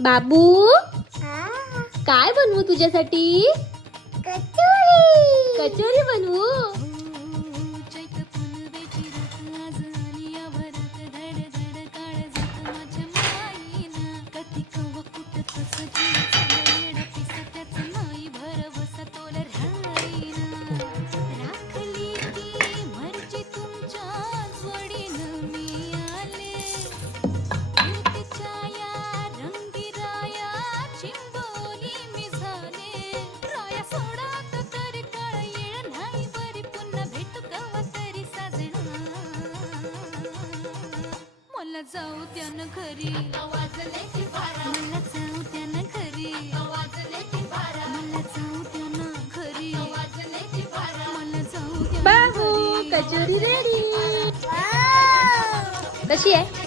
बाबू काय बनवू तुझ्यासाठी? कचोरी बनवू. जाऊ त्यानं घरी वाजले की बारा. मला जाऊ त्यानं घरी वाजले की बारा. मला जाऊ त्यानं घरी वाजले की बारा. मला जाऊ बाबू कचोरी रेडी. कशी आहे?